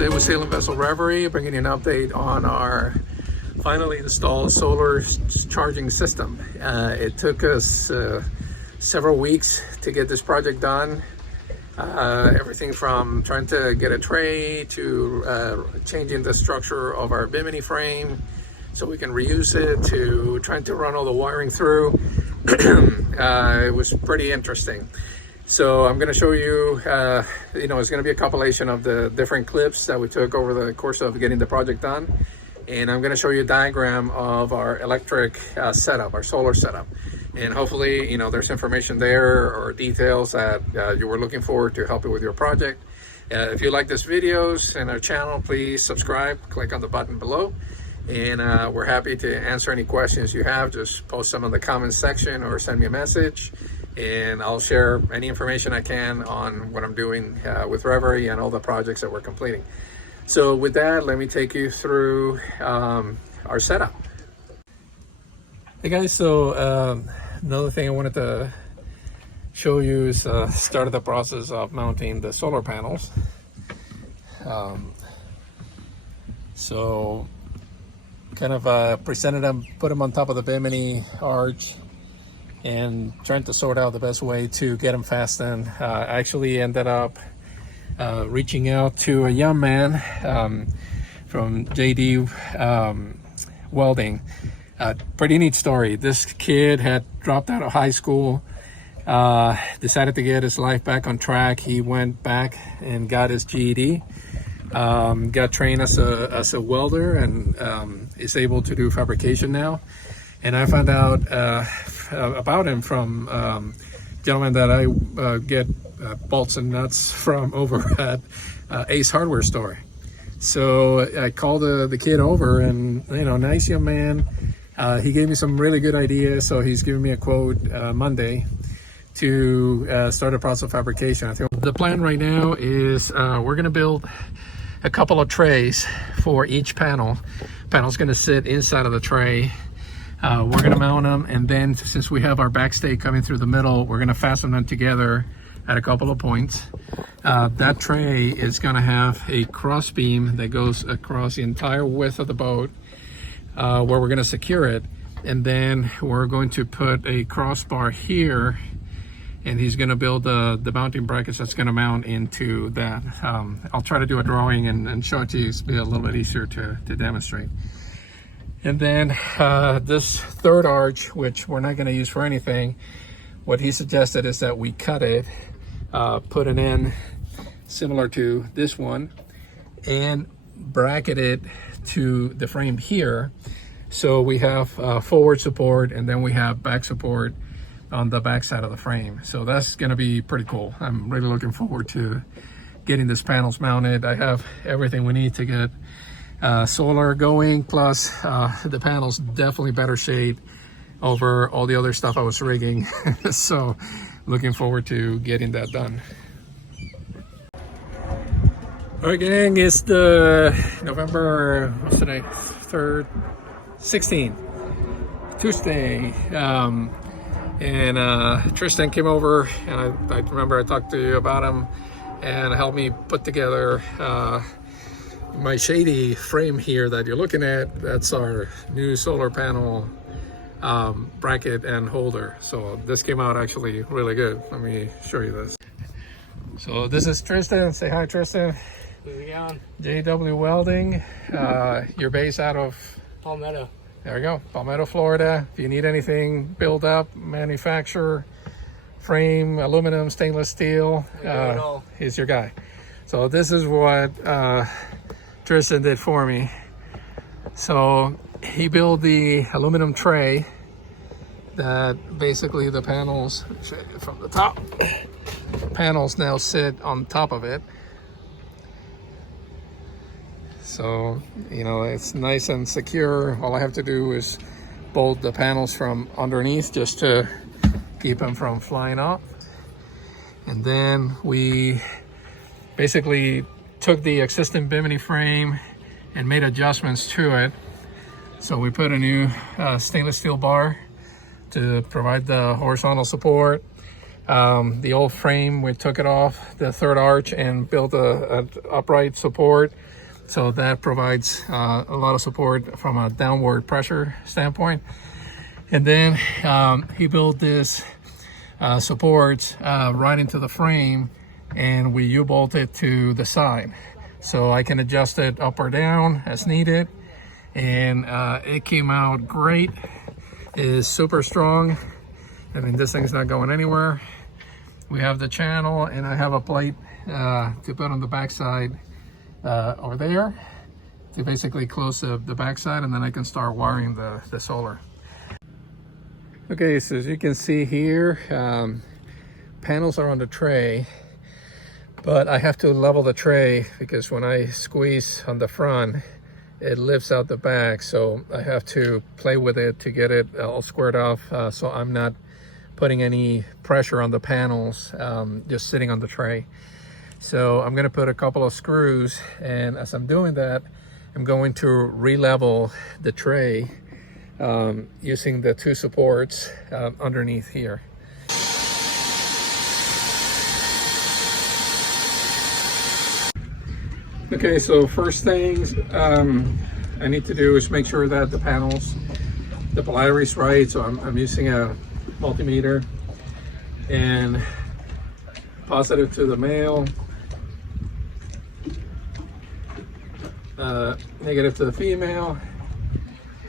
Today with Sail and Vessel Reverie, bringing you an update on our finally installed solar charging system. It took us several weeks to get this project done. Everything from trying to get a tray to changing the structure of our Bimini frame so we can reuse it, to trying to run all the wiring through. It was pretty interesting. So I'm going to show you, it's going to be a compilation of the different clips that we took over the course of getting the project done. And I'm going to show you a diagram of our electric setup, our solar setup. And hopefully, there's information there or details that you were looking for to help you with your project. If you like this videos and our channel, please subscribe, click on the button below. And we're happy to answer any questions you have. Just post them in the comments section or send me a message. And I'll share any information I can on what I'm doing with Reverie and all the projects that we're completing. So with that, let me take you through our setup. Hey guys, so another thing I wanted to show you is started the process of mounting the solar panels. So kind of presented them, put them on top of the Bimini arch, and trying to sort out the best way to get them fastened. I actually ended up reaching out to a young man from JSD Welding. Pretty neat story. This kid had dropped out of high school, decided to get his life back on track. He went back and got his GED, got trained as a welder, and is able to do fabrication now. And I found out about him from gentleman that I get bolts and nuts from over at Ace Hardware store. So I called the kid over, and nice young man. He gave me some really good ideas, so he's giving me a quote Monday to start a process of fabrication. I think the plan right now is we're going to build a couple of trays for each panel. Panel's going to sit inside of the tray. We're going to mount them, and then since we have our backstay coming through the middle, we're going to fasten them together at a couple of points. That tray is going to have a cross beam that goes across the entire width of the boat, where we're going to secure it, and then we're going to put a crossbar here, and he's going to build the mounting brackets that's going to mount into that. I'll try to do a drawing and show it to you. It's be a little bit easier to demonstrate. And then this third arch, which we're not going to use for anything, what he suggested is that we cut it, put it in similar to this one, and bracket it to the frame here. So we have forward support, and then we have back support on the back side of the frame. So that's going to be pretty cool. I'm really looking forward to getting these panels mounted. I have everything we need to get solar going, plus the panels definitely better shade over all the other stuff I was rigging. So looking forward to getting that done. All right, gang, it's the November, what's today? 3rd, 16, Tuesday. And Tristen came over, and I remember I talked to you about him, and helped me put together my shady frame here that you're looking at. That's our new solar panel bracket and holder. So this came out actually really good. Let me show you this. So this is Tristen. Say hi, Tristen. How's it going? JSD Welding. You're based out of Palmetto. There we go, Palmetto, Florida. If you need anything build up, manufacture, frame, aluminum, stainless steel, he's your guy. So this is what Tristen did for me. So he built the aluminum tray that basically the panels from the top, panels now sit on top of it. So, it's nice and secure. All I have to do is bolt the panels from underneath just to keep them from flying off. And then we basically took the existing Bimini frame and made adjustments to it. So we put a new stainless steel bar to provide the horizontal support. The old frame, we took it off the third arch and built a upright support. So that provides a lot of support from a downward pressure standpoint. And then he built this support right into the frame, and we U-bolt it to the side. So I can adjust it up or down as needed. And it came out great. It is super strong. I mean, this thing's not going anywhere. We have the channel, and I have a plate to put on the backside over there to basically close the backside, and then I can start wiring the solar. Okay, so as you can see here, panels are on the tray, but I have to level the tray because when I squeeze on the front, it lifts out the back. So I have to play with it to get it all squared off, so I'm not putting any pressure on the panels, just sitting on the tray. So I'm gonna put a couple of screws, and as I'm doing that, I'm going to re-level the tray using the two supports underneath here. Okay, so first things I need to do is make sure that the panels, the polarity is right. So I'm using a multimeter, and positive to the male, negative to the female,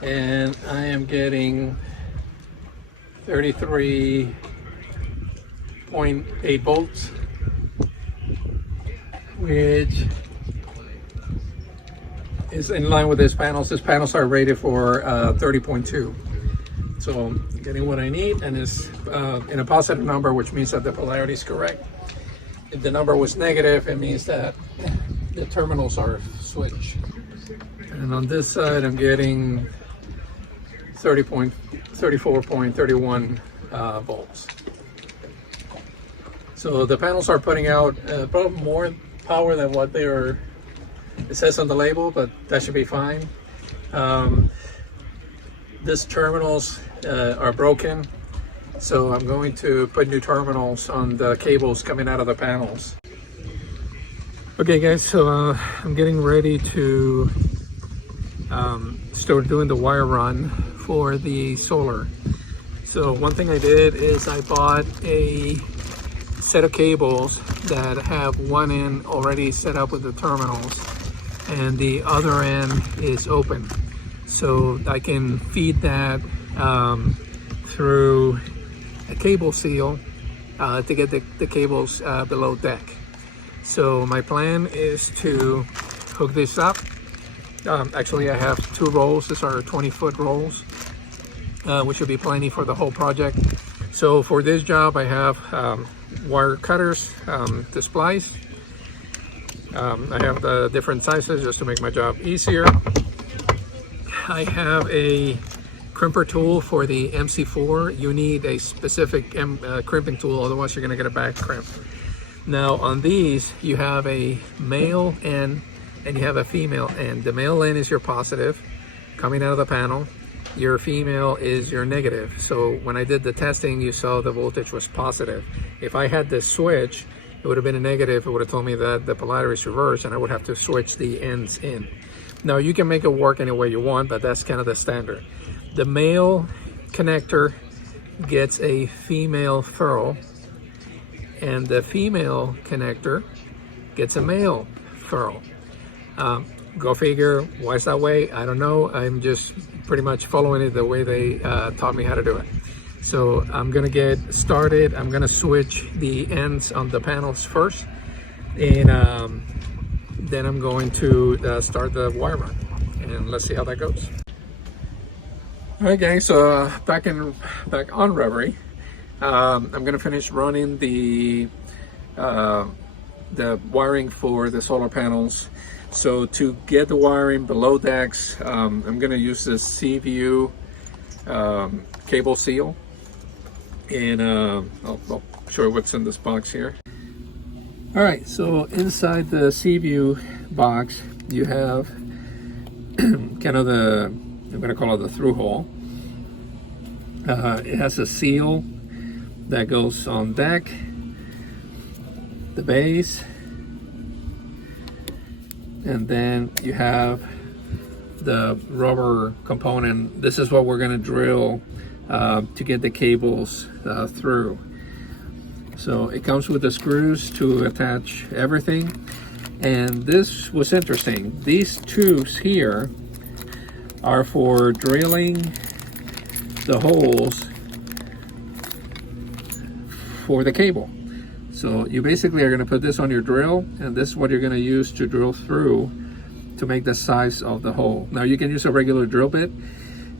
and I am getting 33.8 volts, which is in line with these panels. These panels are rated for 30.2. So I'm getting what I need, and it's in a positive number, which means that the polarity is correct. If the number was negative, it means that the terminals are switched. And on this side, I'm getting 34.31 volts. So the panels are putting out probably more power than what it says on the label, but that should be fine. These terminals are broken, so I'm going to put new terminals on the cables coming out of the panels. Okay guys, so I'm getting ready to start doing the wire run for the solar. So one thing I did is I bought a set of cables that have one end already set up with the terminals, and the other end is open. So I can feed that through a cable seal to get the cables below deck. So my plan is to hook this up. Actually, I have two rolls. These are 20-foot rolls, which will be plenty for the whole project. So for this job, I have wire cutters to splice. I have the different sizes just to make my job easier. I have a crimper tool for the MC4. You need a specific crimping tool, otherwise you're gonna get a back crimp. Now on these, you have a male end and you have a female end. The male end is your positive coming out of the panel. Your female is your negative. So when I did the testing, you saw the voltage was positive. If I had this switch, it would have been a negative. It would have told me that the polarity is reversed, and I would have to switch the ends in. Now you can make it work any way you want, but that's kind of the standard. The male connector gets a female ferrule, and the female connector gets a male ferrule. Go figure, why it's that way, I don't know. I'm just pretty much following it the way they taught me how to do it. So I'm gonna get started. I'm gonna switch the ends on the panels first, and then I'm going to start the wire run, and let's see how that goes. All right guys, so back on Reverie. I'm gonna finish running the wiring for the solar panels. So to get the wiring below decks, I'm gonna use this SeaView cable seal, and I'll show you what's in this box here. All right, so inside the SeaView box, you have kind of I'm gonna call it the through hole. It has a seal that goes on deck, the base, and then you have the rubber component. This is what we're going to drill to get the cables through. So it comes with the screws to attach everything. And this was interesting. These tubes here are for drilling the holes for the cable. So you basically are going to put this on your drill, and this is what you're going to use to drill through to make the size of the hole. Now you can use a regular drill bit,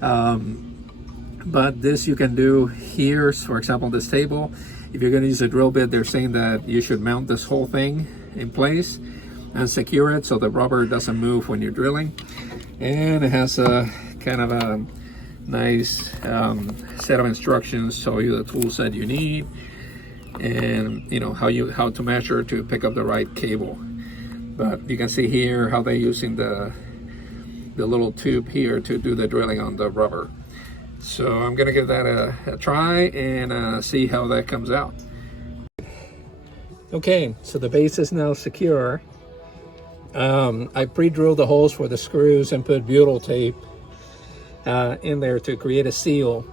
but this you can do here. For example, this table, if you're going to use a drill bit, they're saying that you should mount this whole thing in place and secure it so the rubber doesn't move when you're drilling. And it has a kind of a nice set of instructions, show you the tools that you need, and you know how to measure to pick up the right cable. But you can see here how they're using the little tube here to do the drilling on the rubber. So I'm gonna give that a try and see how that comes out. Okay, so the base is now secure. I pre-drilled the holes for the screws and put butyl tape in there to create a seal.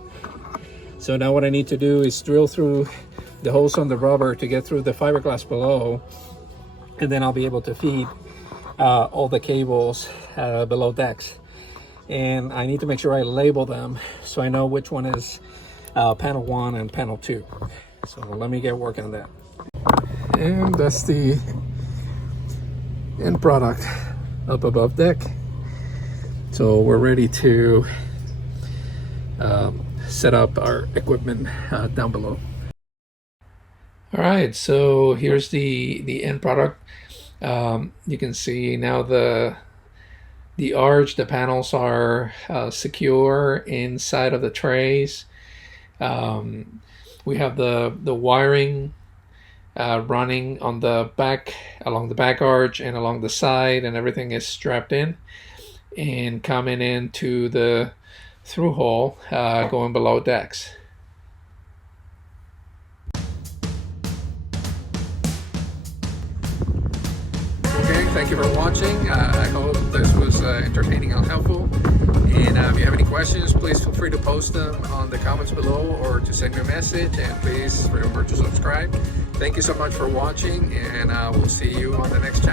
So now what I need to do is drill through the holes on the rubber to get through the fiberglass below, and then I'll be able to feed all the cables below decks. And I need to make sure I label them so I know which one is panel 1 and panel 2. So let me get working on that. And that's the end product up above deck. So we're ready to set up our equipment down below. All right, so here's the end product. You can see now the arch, the panels are secure inside of the trays. We have the wiring running on the back, along the back arch and along the side, and everything is strapped in and coming into the through hole going below decks. Thank you for watching. I hope this was entertaining and helpful. And if you have any questions, please feel free to post them on the comments below or to send me a message. And please remember to subscribe. Thank you so much for watching, and we'll see you on the next channel.